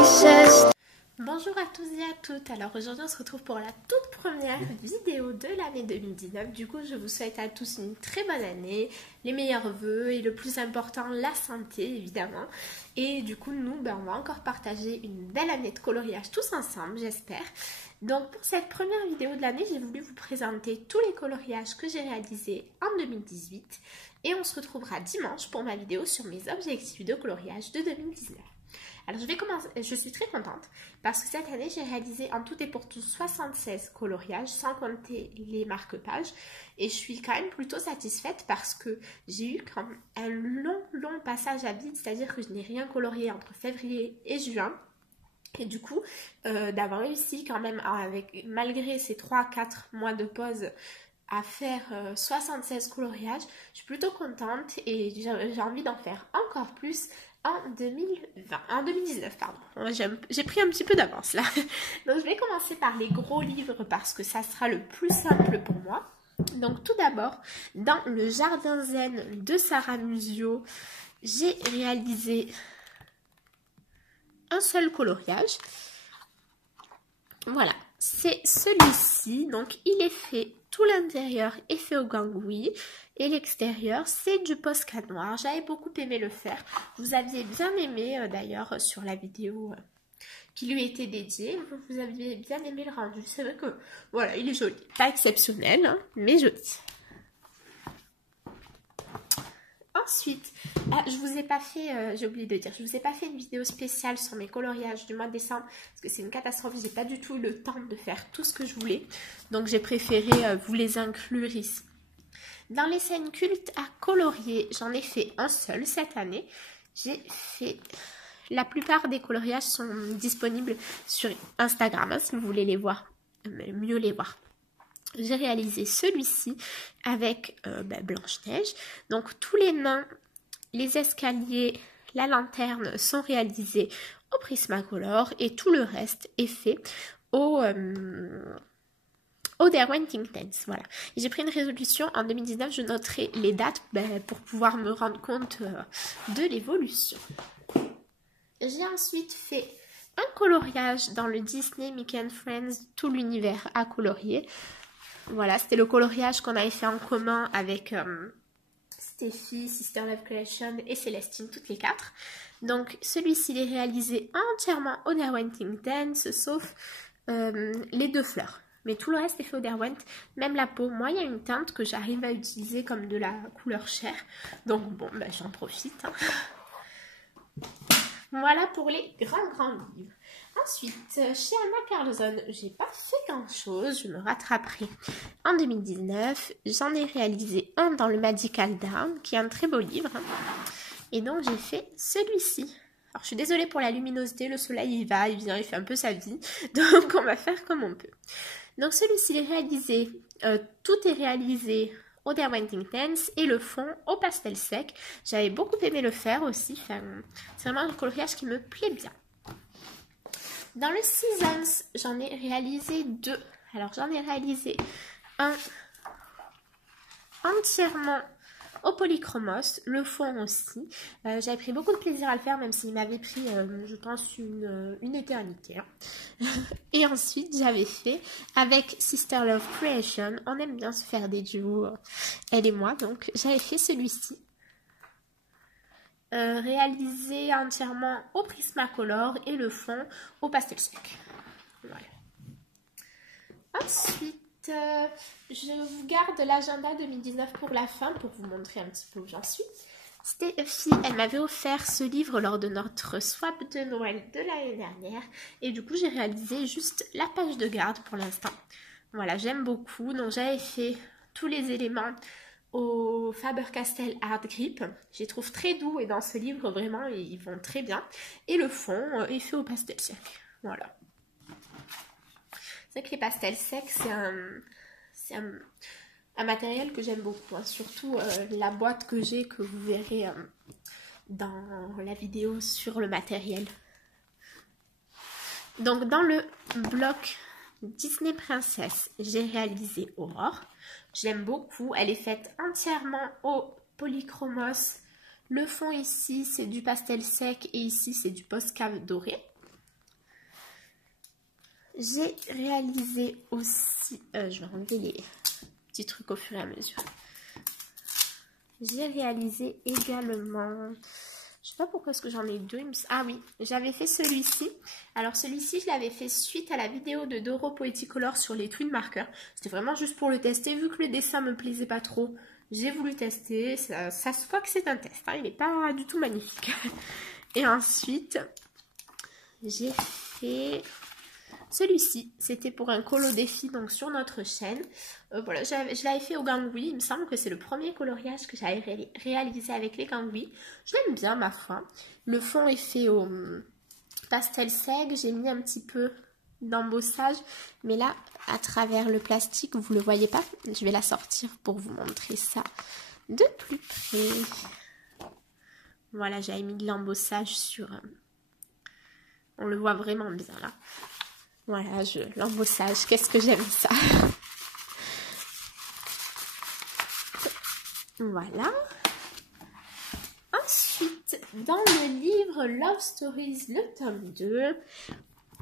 places. Bonjour à tous et à toutes, alors aujourd'hui on se retrouve pour la toute première vidéo de l'année 2019. Du coup je vous souhaite à tous une très bonne année, les meilleurs vœux et le plus important la santé évidemment. Et du coup nous on va encore partager une belle année de coloriage tous ensemble j'espère. Donc pour cette première vidéo de l'année j'ai voulu vous présenter tous les coloriages que j'ai réalisés en 2018. Et on se retrouvera dimanche pour ma vidéo sur mes objectifs de coloriage de 2019. Alors je vais commencer, je suis très contente parce que cette année j'ai réalisé en tout et pour tout 76 coloriages sans compter les marque-pages et je suis quand même plutôt satisfaite parce que j'ai eu quand même un long passage à vide, c'est-à-dire que je n'ai rien colorié entre février et juin. Et du coup, d'avoir réussi quand même avec, malgré ces 3-4 mois de pause, à faire 76 coloriages, je suis plutôt contente et j'ai envie d'en faire encore plus en 2019 pardon. J'ai pris un petit peu d'avance là. Donc je vais commencer par les gros livres parce que ça sera le plus simple pour moi. Donc tout d'abord, dans le Jardin Zen de Sarah Musio, j'ai réalisé un seul coloriage. Voilà, c'est celui-ci. Donc il est fait, tout l'intérieur est fait au gangui et l'extérieur c'est du Posca noir. J'avais beaucoup aimé le faire. Vous aviez bien aimé d'ailleurs sur la vidéo qui lui était dédiée. Vous aviez bien aimé le rendu. C'est vrai que voilà, il est joli. Pas exceptionnel, hein, mais joli. Ensuite, je vous ai pas fait, j'ai oublié de dire, je vous ai pas fait une vidéo spéciale sur mes coloriages du mois de décembre parce que c'est une catastrophe, j'ai pas du tout eu le temps de faire tout ce que je voulais. Donc j'ai préféré vous les inclure ici. Dans les scènes cultes à colorier, j'en ai fait un seul cette année. J'ai fait... La plupart des coloriages sont disponibles sur Instagram, hein, si vous voulez les voir, mieux les voir. J'ai réalisé celui-ci avec Blanche-Neige. Donc tous les nains, les escaliers, la lanterne sont réalisés au Prismacolor et tout le reste est fait au Derwent Intense. Voilà. J'ai pris une résolution en 2019, je noterai les dates pour pouvoir me rendre compte de l'évolution. J'ai ensuite fait un coloriage dans le Disney Mickey and Friends, tout l'univers à colorier. Voilà, c'était le coloriage qu'on avait fait en commun avec Steffi, Sister Love Creation et Célestine, toutes les quatre. Donc celui-ci est réalisé entièrement au Derwent Intense, sauf les deux fleurs. Mais tout le reste est fait au Derwent, même la peau. Moi, il y a une teinte que j'arrive à utiliser comme de la couleur chair. Donc bon, j'en profite. Hein. Voilà pour les grands livres. Ensuite, chez Anna Carlson, j'ai pas fait grand chose, je me rattraperai en 2019. J'en ai réalisé un dans le Magical Down, qui est un très beau livre. Et donc j'ai fait celui-ci. Alors je suis désolée pour la luminosité, le soleil il va, il vient, il fait un peu sa vie. Donc on va faire comme on peut. Donc celui-ci est réalisé, tout est réalisé au Derwent Intense et le fond au pastel sec. J'avais beaucoup aimé le faire aussi, enfin, c'est vraiment un coloriage qui me plaît bien. Dans le Seasons, j'en ai réalisé deux. Alors j'en ai réalisé un entièrement au polychromos, le fond aussi. J'avais pris beaucoup de plaisir à le faire, même s'il m'avait pris, je pense, une éternité. Hein. Et ensuite, j'avais fait avec Sister Love Creation. On aime bien se faire des duos, elle et moi. Donc, j'avais fait celui-ci. Réalisé entièrement au Prismacolor et le fond au pastel sec. Voilà. Ensuite, je vous garde l'agenda 2019 pour la fin, pour vous montrer un petit peu où j'en suis. Stéphie, elle m'avait offert ce livre lors de notre swap de Noël de l'année dernière. Et du coup, j'ai réalisé juste la page de garde pour l'instant. Voilà, j'aime beaucoup. Donc, j'avais fait tous les éléments au Faber-Castell Art Grip. Je les trouve très doux et dans ce livre, vraiment, ils vont très bien. Et le fond est fait au pastel sec. Voilà. C'est vrai que les pastels secs, c'est un matériel que j'aime beaucoup. Hein. Surtout la boîte que j'ai, que vous verrez dans la vidéo sur le matériel. Donc, dans le bloc Disney Princess, j'ai réalisé Aurore. Je l'aime beaucoup. Elle est faite entièrement au polychromos. Le fond ici, c'est du pastel sec et ici, c'est du Posca doré. J'ai réalisé aussi... je vais enlever les petits trucs au fur et à mesure. J'ai réalisé également... Je sais pas pourquoi est-ce que j'en ai deux. Ah oui, j'avais fait celui-ci. Alors celui-ci, je l'avais fait suite à la vidéo de Doro Poeticolor sur les twin markers. C'était vraiment juste pour le tester. Vu que le dessin me plaisait pas trop, j'ai voulu tester. Ça se voit que c'est un test. Hein. Il n'est pas du tout magnifique. Et ensuite, j'ai fait... celui-ci, c'était pour un colo défi donc sur notre chaîne. Voilà, je l'avais fait au gangui. Il me semble que c'est le premier coloriage que j'avais réalisé avec les gangui. Je l'aime bien ma foi. Le fond est fait au pastel seigle. J'ai mis un petit peu d'embossage. Mais là, à travers le plastique, vous ne le voyez pas. Je vais la sortir pour vous montrer ça de plus près. Voilà, j'avais mis de l'embossage sur... on le voit vraiment bien là. Voilà, l'embossage, qu'est-ce que j'aime ça. Voilà. Ensuite, dans le livre Love Stories, le tome 2,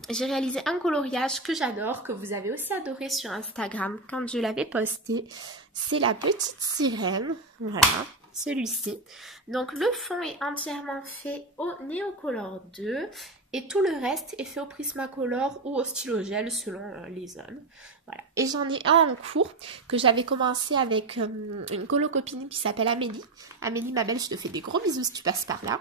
j'ai réalisé un coloriage que j'adore, que vous avez aussi adoré sur Instagram quand je l'avais posté. C'est la petite sirène, voilà, celui-ci. Donc le fond est entièrement fait au Neocolor 2 et tout le reste est fait au Prismacolor ou au stylogel selon les zones. Voilà. Et j'en ai un en cours que j'avais commencé avec une colocopine qui s'appelle Amélie. Amélie, ma belle, je te fais des gros bisous si tu passes par là.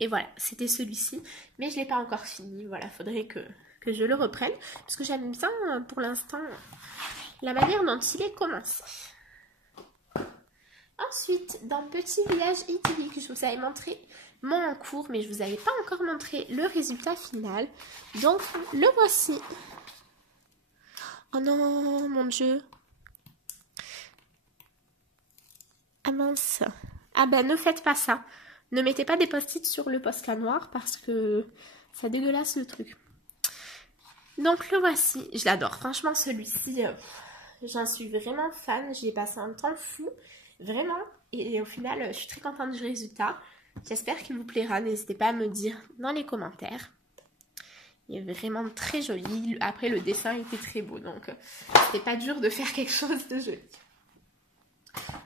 Et voilà, c'était celui-ci, mais je ne l'ai pas encore fini. Voilà, faudrait que je le reprenne, parce que j'aime bien pour l'instant la manière dont il est commencé. Ensuite, dans Petit Village Idyllique, je vous avais montré mon en cours, mais je ne vous avais pas encore montré le résultat final. Donc, le voici. Oh non, mon Dieu. Ah mince. Ah ben, ne faites pas ça. Ne mettez pas des post-it sur le Posca noir parce que ça dégueulasse le truc. Donc le voici. Je l'adore. Franchement, celui-ci, j'en suis vraiment fan. J'ai passé un temps fou. Vraiment. Et au final, je suis très contente du résultat. J'espère qu'il vous plaira. N'hésitez pas à me dire dans les commentaires. Il est vraiment très joli. Après, le dessin était très beau. Donc, c'était pas dur de faire quelque chose de joli.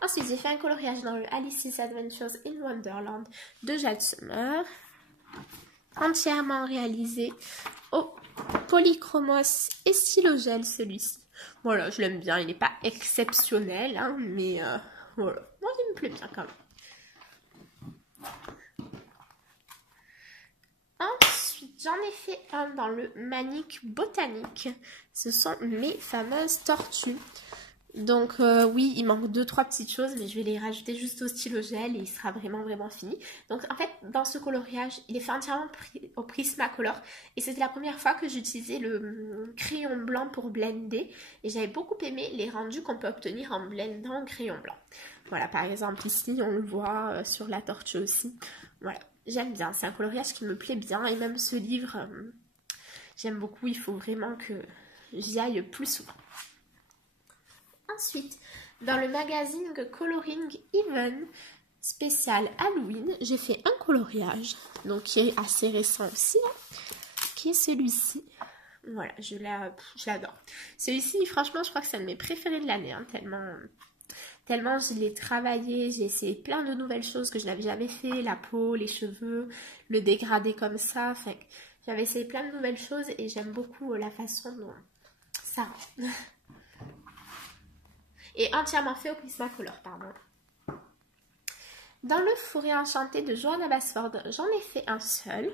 Ensuite, j'ai fait un coloriage dans le Alice's Adventures in Wonderland de Jade Summer. Entièrement réalisé au polychromos et stylogel, celui-ci. Voilà, je l'aime bien. Il n'est pas exceptionnel, hein, mais voilà. Moi, il me plaît bien quand même. Ensuite, j'en ai fait un dans le Manic Botanique. Ce sont mes fameuses tortues. Donc oui, il manque 2-3 petites choses, mais je vais les rajouter juste au stylogel et il sera vraiment fini. Donc en fait, dans ce coloriage, il est fait entièrement au Prismacolor et c'était la première fois que j'utilisais le crayon blanc pour blender et j'avais beaucoup aimé les rendus qu'on peut obtenir en blendant au crayon blanc. Voilà, par exemple ici, on le voit sur la tortue aussi. Voilà, j'aime bien, c'est un coloriage qui me plaît bien et même ce livre, j'aime beaucoup, il faut vraiment que j'y aille plus souvent. Ensuite, dans le magazine Coloring Even spécial Halloween, j'ai fait un coloriage, donc qui est assez récent aussi, là, qui est celui-ci. Voilà, je l'adore. Celui-ci, franchement, je crois que c'est un de mes préférés de l'année, hein, tellement je l'ai travaillé, j'ai essayé plein de nouvelles choses que je n'avais jamais fait, la peau, les cheveux, le dégradé comme ça, enfin, j'avais essayé plein de nouvelles choses et j'aime beaucoup la façon dont ça rend. Et entièrement fait au Prismacolor, pardon. Dans le Forêt Enchantée de Johanna Basford, j'en ai fait un seul.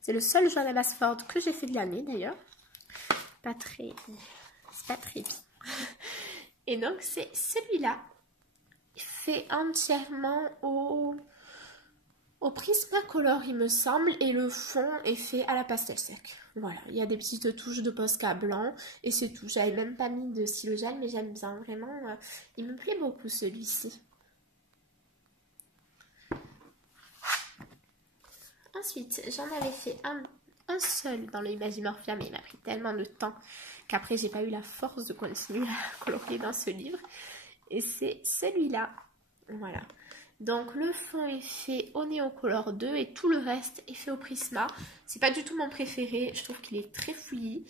C'est le seul Johanna Basford que j'ai fait de l'année d'ailleurs. C'est pas très bien. Et donc c'est celui-là, fait entièrement au Prismacolor il me semble, et le fond est fait à la pastel sec. Voilà, il y a des petites touches de Posca blanc et c'est tout. J'avais même pas mis de stylogel, mais j'aime bien vraiment. Il me plaît beaucoup celui-ci. Ensuite, j'en avais fait un seul dans le Imagimorphia, mais il m'a pris tellement de temps qu'après j'ai pas eu la force de continuer à colorier dans ce livre. Et c'est celui-là. Voilà. Donc le fond est fait au Neocolor 2 et tout le reste est fait au Prisma. C'est pas du tout mon préféré, je trouve qu'il est très fouillis.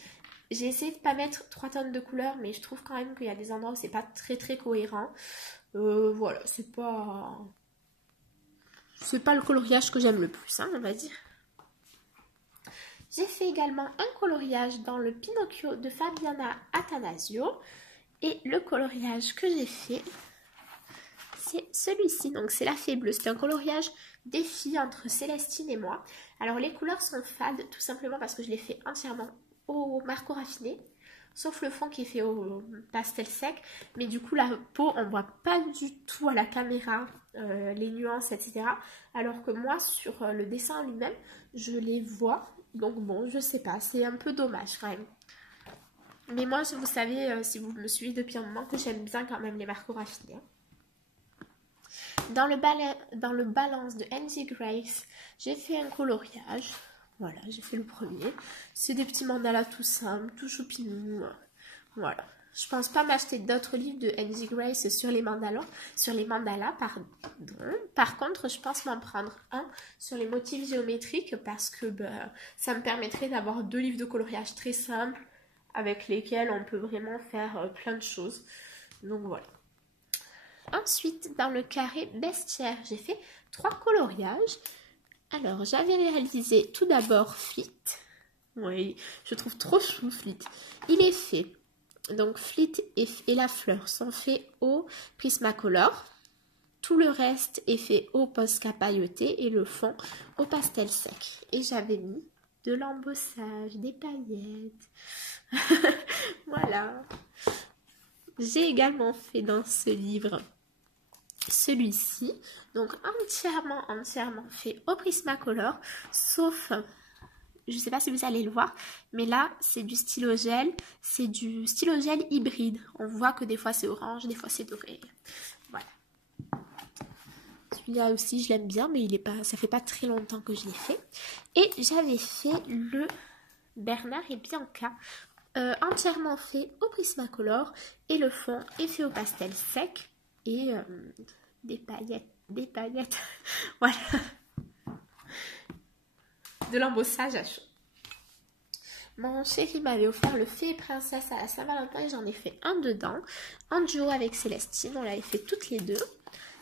J'ai essayé de pas mettre 3 tonnes de couleurs, mais je trouve quand même qu'il y a des endroits où c'est pas très cohérent. Voilà, c'est pas le coloriage que j'aime le plus, hein, on va dire. J'ai fait également un coloriage dans le Pinocchio de Fabiana Attanasio. Et le coloriage que j'ai fait, c'est celui-ci. Donc c'est la Fée Bleue. C'est un coloriage défi entre Célestine et moi. Alors les couleurs sont fades, tout simplement parce que je l'ai fait entièrement au marqueur raffiné. Sauf le fond qui est fait au pastel sec. Mais du coup la peau, on voit pas du tout à la caméra les nuances, etc. Alors que moi, sur le dessin lui-même, je les vois. Donc bon, je sais pas, c'est un peu dommage quand même. Mais moi, vous savez, si vous me suivez depuis un moment, que j'aime bien quand même les marqueurs raffinés. Dans le balance de NG Grace, j'ai fait un coloriage. Voilà, j'ai fait le premier. C'est des petits mandalas tout simples, tout choupinou. Voilà. Je pense pas m'acheter d'autres livres de NG Grace sur les mandalas, pardon. Par contre, je pense m'en prendre un sur les motifs géométriques parce que ça me permettrait d'avoir 2 livres de coloriage très simples avec lesquels on peut vraiment faire plein de choses. Donc voilà. Ensuite, dans le carré bestiaire, j'ai fait 3 coloriages. Alors, j'avais réalisé tout d'abord Flit. Oui, je trouve trop chou Flit. Il est fait. Donc, Flit et la fleur sont faits au Prismacolor. Tout le reste est fait au Posca pailleté et le fond au pastel sec. Et j'avais mis de l'embossage, des paillettes. Voilà. J'ai également fait dans ce livre celui-ci, donc entièrement fait au Prismacolor, sauf, je ne sais pas si vous allez le voir, mais là c'est du stylo gel hybride. On voit que des fois c'est orange, des fois c'est doré. Voilà. Celui-là aussi je l'aime bien, mais ça fait pas très longtemps que je l'ai fait. Et j'avais fait le Bernard et Bianca, entièrement fait au Prismacolor, et le fond est fait au pastel sec et des paillettes, voilà, de l'embossage à chaud. Mon chéri m'avait offert le Fée et Princesse à la Saint-Valentin et j'en ai fait un dedans, en duo avec Célestine, on l'avait fait toutes les deux.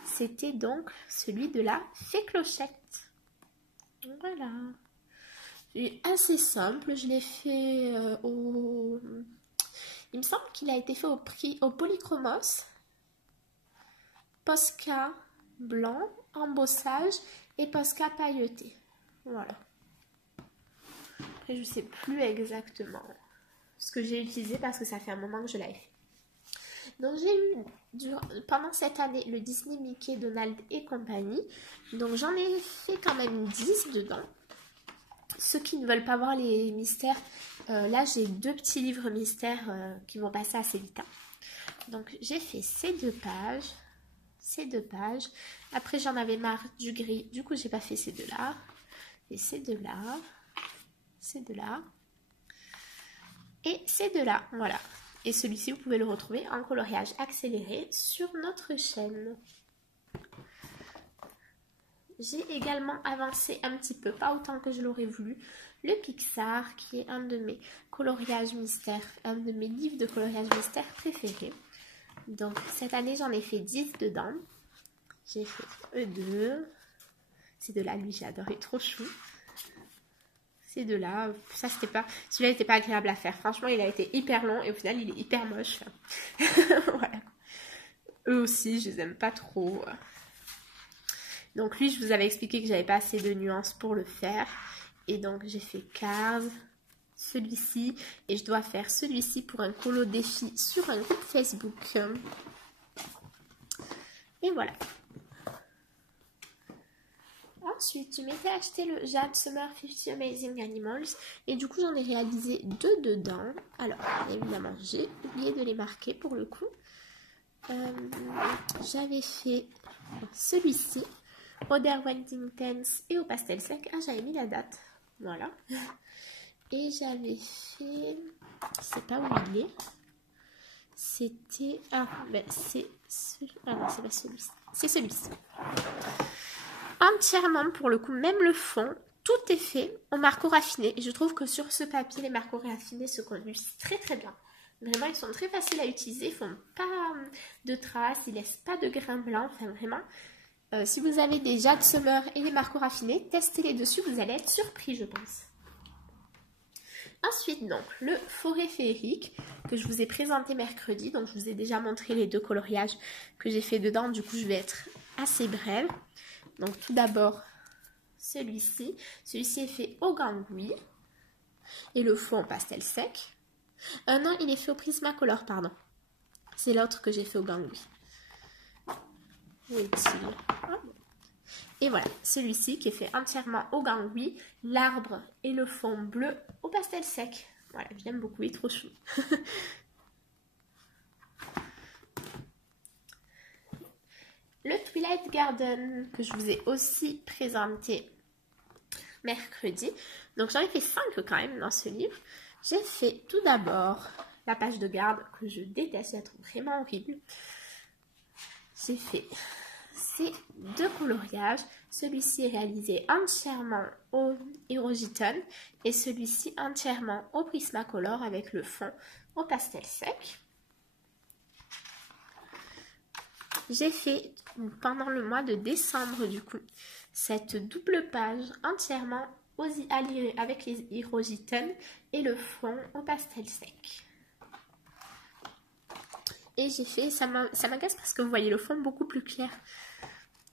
C'était donc celui de la Fée Clochette. Voilà. Assez simple, je l'ai fait il me semble qu'il a été fait au Polychromos, Posca blanc, embossage et Posca pailleté. Voilà. Après, je ne sais plus exactement ce que j'ai utilisé parce que ça fait un moment que je l'avais fait. Donc j'ai eu pendant cette année le Disney, Mickey, Donald et compagnie. Donc j'en ai fait quand même 10 dedans. Ceux qui ne veulent pas voir les mystères, là j'ai 2 petits livres mystères qui vont passer assez vite. Donc j'ai fait ces 2 pages. Après j'en avais marre du gris, du coup j'ai pas fait ces 2-là. Et ces 2-là. Et ces 2-là, voilà. Et celui-ci, vous pouvez le retrouver en coloriage accéléré sur notre chaîne. J'ai également avancé un petit peu, pas autant que je l'aurais voulu, le Pixar, qui est un de mes coloriages mystères, un de mes livres de coloriage mystère préférés. Donc cette année, j'en ai fait 10 dedans. J'ai fait E2. Ces 2-là, lui, j'ai adoré, trop chou. Ces 2-là, ça c'était pas... Celui-là n'était pas agréable à faire. Franchement, il a été hyper long et au final, il est hyper moche. Voilà. Eux aussi, je les aime pas trop. Donc lui, je vous avais expliqué que j'avais pas assez de nuances pour le faire. Et donc, j'ai fait Cars, celui-ci. Et je dois faire celui-ci pour un colo défi sur un groupe Facebook. Et voilà. Ensuite, je m'étais acheté le Jade Summer 50 Amazing Animals et du coup j'en ai réalisé 2 dedans. Alors évidemment j'ai oublié de les marquer pour le coup. J'avais fait celui-ci, Oder Wentingtons et au pastel sec. Ah, j'avais mis la date, voilà. Et j'avais fait, je sais pas où il est. C'était, ah ben c'est celui, ah non c'est pas celui-ci. c'est celui-ci. Entièrement, pour le coup, même le fond, tout est fait au marqueur raffiné. Et je trouve que sur ce papier, les marqueurs raffinés se conduisent très très bien. Vraiment, ils sont très faciles à utiliser, ils font pas de traces, ils laissent pas de grains blancs. Enfin, vraiment, si vous avez des Jade Summer et les marqueurs raffinés, testez-les dessus, vous allez être surpris, je pense. Ensuite, donc, le forêt féerique que je vous ai présenté mercredi. Donc, je vous ai déjà montré les deux coloriages que j'ai fait dedans. Du coup, je vais être assez brève. Donc, tout d'abord, celui-ci. Celui-ci est fait au gangui. Et le fond en pastel sec. Non, il est fait au Prismacolor, pardon. C'est l'autre que j'ai fait au gangui. Où est-il? Et voilà, celui-ci qui est fait entièrement au gangui, l'arbre et le fond bleu au pastel sec. Voilà, je l'aime beaucoup, il est trop chou. Le Twilight Garden que je vous ai aussi présenté mercredi. Donc j'en ai fait 5 quand même dans ce livre. J'ai fait tout d'abord la page de garde que je déteste, je la trouve vraiment horrible. J'ai fait ces deux coloriages. Celui-ci est réalisé entièrement au Herogiton et celui-ci entièrement au Prismacolor avec le fond au pastel sec. J'ai fait pendant le mois de décembre du coup cette double page entièrement avec les Herogiton et le fond au pastel sec. Et j'ai fait, ça m'agace parce que vous voyez le fond beaucoup plus clair.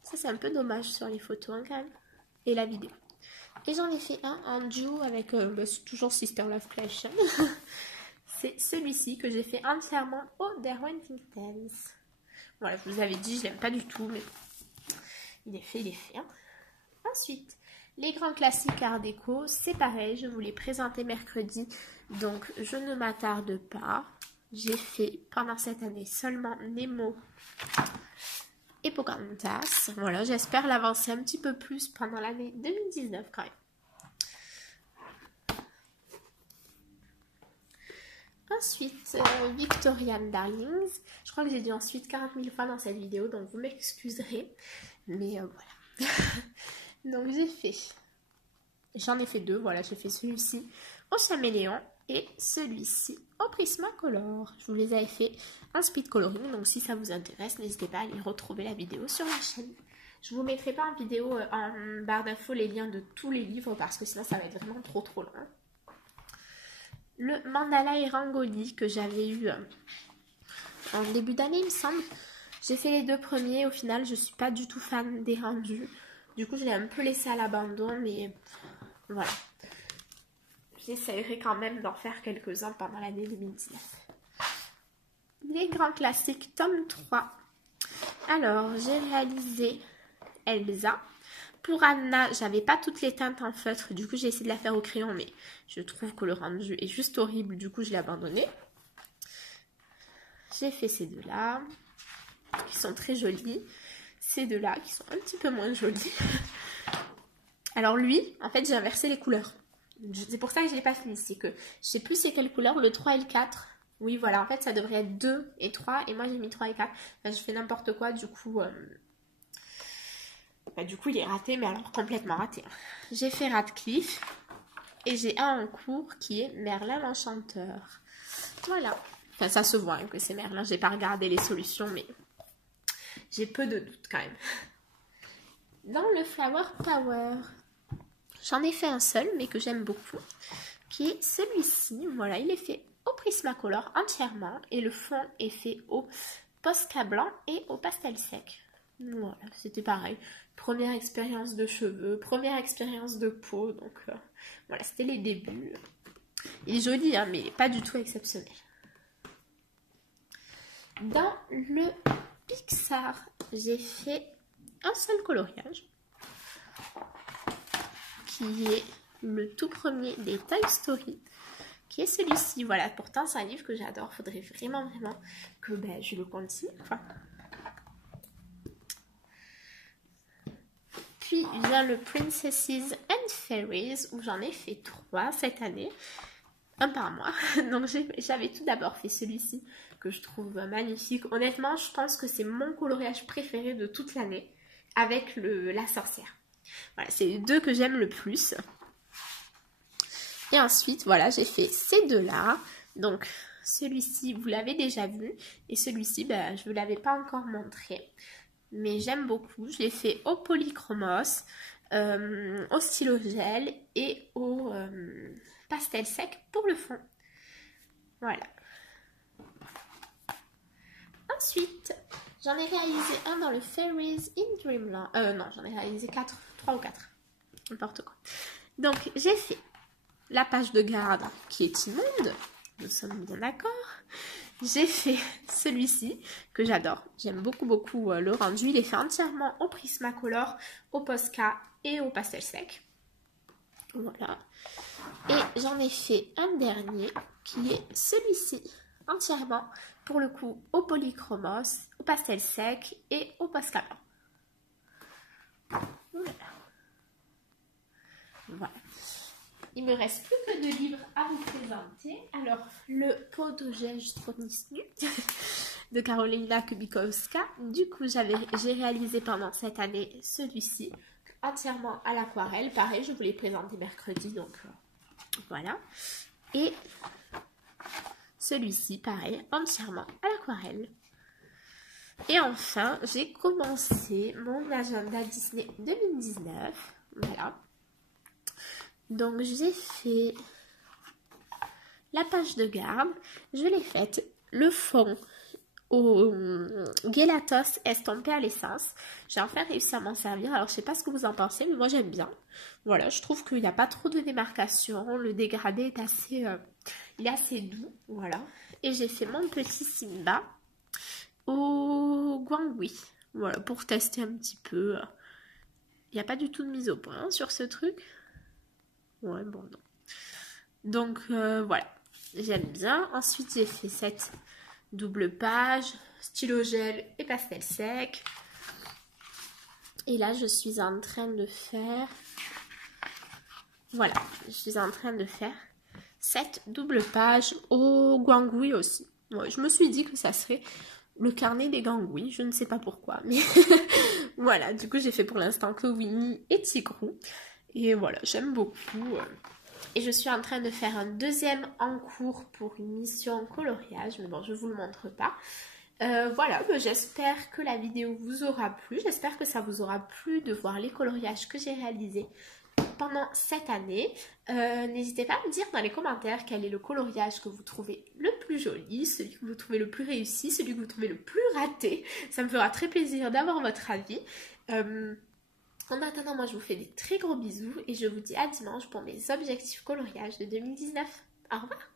Ça c'est un peu dommage sur les photos hein, quand même. Et la vidéo. Et j'en ai fait un en duo avec toujours Sister Love Collection. C'est celui-ci que j'ai fait entièrement au Derwent Intense. Voilà, je vous avais dit, je l'aime pas du tout, mais il est fait, il est fait. Hein. Ensuite, les grands classiques Art Déco, c'est pareil, je vous l'ai présenté mercredi, donc je ne m'attarde pas. J'ai fait pendant cette année seulement Nemo et Pocahontas. Voilà, j'espère l'avancer un petit peu plus pendant l'année 2019 quand même. Ensuite, Victorian Darlings. Je crois que j'ai dit ensuite 40 000 fois dans cette vidéo, donc vous m'excuserez. Mais voilà. Donc j'en ai fait deux. Voilà, j'ai fait celui-ci au Caméléon et celui-ci au Prismacolor. Je vous les avais fait en speed coloring, donc si ça vous intéresse, n'hésitez pas à aller retrouver la vidéo sur la chaîne. Je vous mettrai pas en vidéo en barre d'infos les liens de tous les livres parce que sinon ça va être vraiment trop loin. Le Mandala et Rangoli que j'avais eu en début d'année, il me semble. J'ai fait les deux premiers. Au final, je suis pas du tout fan des rendus. Du coup, je l'ai un peu laissé à l'abandon, mais voilà. J'essaierai quand même d'en faire quelques-uns pendant l'année 2019. Les grands classiques, tome 3. Alors, j'ai réalisé Elsa. Pour Anna, j'avais pas toutes les teintes en feutre, du coup j'ai essayé de la faire au crayon, mais je trouve que le rendu est juste horrible, du coup je l'ai abandonné. J'ai fait ces deux-là, qui sont très jolis. Ces deux-là, qui sont un petit peu moins jolis. Alors lui, en fait j'ai inversé les couleurs. C'est pour ça que je l'ai pas fini, c'est que je sais plus c'est quelle couleur, le 3 et le 4. Oui voilà, en fait ça devrait être 2 et 3, et moi j'ai mis 3 et 4. Enfin, je fais n'importe quoi, du coup... du coup, il est raté, mais alors complètement raté. J'ai fait Radcliffe et j'ai un en cours qui est Merlin l'Enchanteur. Voilà. Enfin, ça se voit hein, que c'est Merlin. J'ai pas regardé les solutions, mais j'ai peu de doutes quand même. Dans le Flower Power, j'en ai fait un seul, mais que j'aime beaucoup, qui est celui-ci. Voilà, il est fait au Prismacolor entièrement et le fond est fait au Posca blanc et au pastel sec. Voilà, c'était pareil. Première expérience de cheveux, première expérience de peau. Donc voilà, c'était les débuts. Il est joli, hein, mais pas du tout exceptionnel. Dans le Pixar, j'ai fait un seul coloriage. Qui est le tout premier des Toy Story. Qui est celui-ci. Voilà, pourtant c'est un livre que j'adore. Faudrait vraiment que je le continue. Enfin, puis vient le Princesses and Fairies où j'en ai fait 3 cette année. un par mois. Donc j'avais tout d'abord fait celui-ci que je trouve magnifique. Honnêtement, je pense que c'est mon coloriage préféré de toute l'année avec la sorcière. Voilà, c'est les deux que j'aime le plus. Et ensuite, voilà, j'ai fait ces deux-là. Donc, celui-ci, vous l'avez déjà vu. Et celui-ci, ben, je ne vous l'avais pas encore montré. Mais j'aime beaucoup. Je l'ai fait au polychromos, au stylo gel et au pastel sec pour le fond. Voilà. Ensuite, j'en ai réalisé un dans le Fairies in Dreamland. Non, j'en ai réalisé 3 ou 4. N'importe quoi. Donc, j'ai fait la page de garde qui est immonde. Nous sommes bien d'accord. J'ai fait celui-ci que j'adore. J'aime beaucoup le rendu. Il est fait entièrement au Prismacolor, au Posca et au pastel sec. Voilà. Et j'en ai fait un dernier qui est celui-ci. Entièrement, pour le coup, au polychromos, au pastel sec et au Posca blanc. Voilà. Il me reste plus que 2 livres à vous présenter. Alors, le pot de gel Stronissnu de Karolina Kubikowska. Du coup, j'ai réalisé pendant cette année celui-ci, entièrement à l'aquarelle. Pareil, je vous l'ai présenté mercredi, donc voilà. Et celui-ci, pareil, entièrement à l'aquarelle. Et enfin, j'ai commencé mon agenda Disney 2019. Voilà. Donc, j'ai fait la page de garde. Je l'ai faite le fond au Gelatos estampé à l'essence. J'ai enfin réussi à m'en servir. Alors, je sais pas ce que vous en pensez, mais moi, j'aime bien. Voilà, je trouve qu'il n'y a pas trop de démarcation. Le dégradé est assez, il est assez doux. Voilà. Et j'ai fait mon petit Simba au Guangui. Voilà, pour tester un petit peu. Il n'y a pas du tout de mise au point sur ce truc. Ouais, bon, non. Donc, voilà. J'aime bien. Ensuite, j'ai fait cette double page, stylo gel et pastel sec. Et là, je suis en train de faire... Voilà, je suis en train de faire cette double page au Guangui aussi. Ouais, je me suis dit que ça serait le carnet des Guangui. Je ne sais pas pourquoi, mais voilà. Du coup, j'ai fait pour l'instant que Winnie et Tigrou. Et voilà, j'aime beaucoup. Et je suis en train de faire un deuxième en cours pour une mission coloriage. Mais bon, je ne vous le montre pas. Voilà, j'espère que la vidéo vous aura plu. J'espère que ça vous aura plu de voir les coloriages que j'ai réalisés pendant cette année. N'hésitez pas à me dire dans les commentaires quel est le coloriage que vous trouvez le plus joli, celui que vous trouvez le plus réussi, celui que vous trouvez le plus raté. Ça me fera très plaisir d'avoir votre avis. En attendant, moi je vous fais des très gros bisous et je vous dis à dimanche pour mes objectifs coloriage de 2019. Au revoir!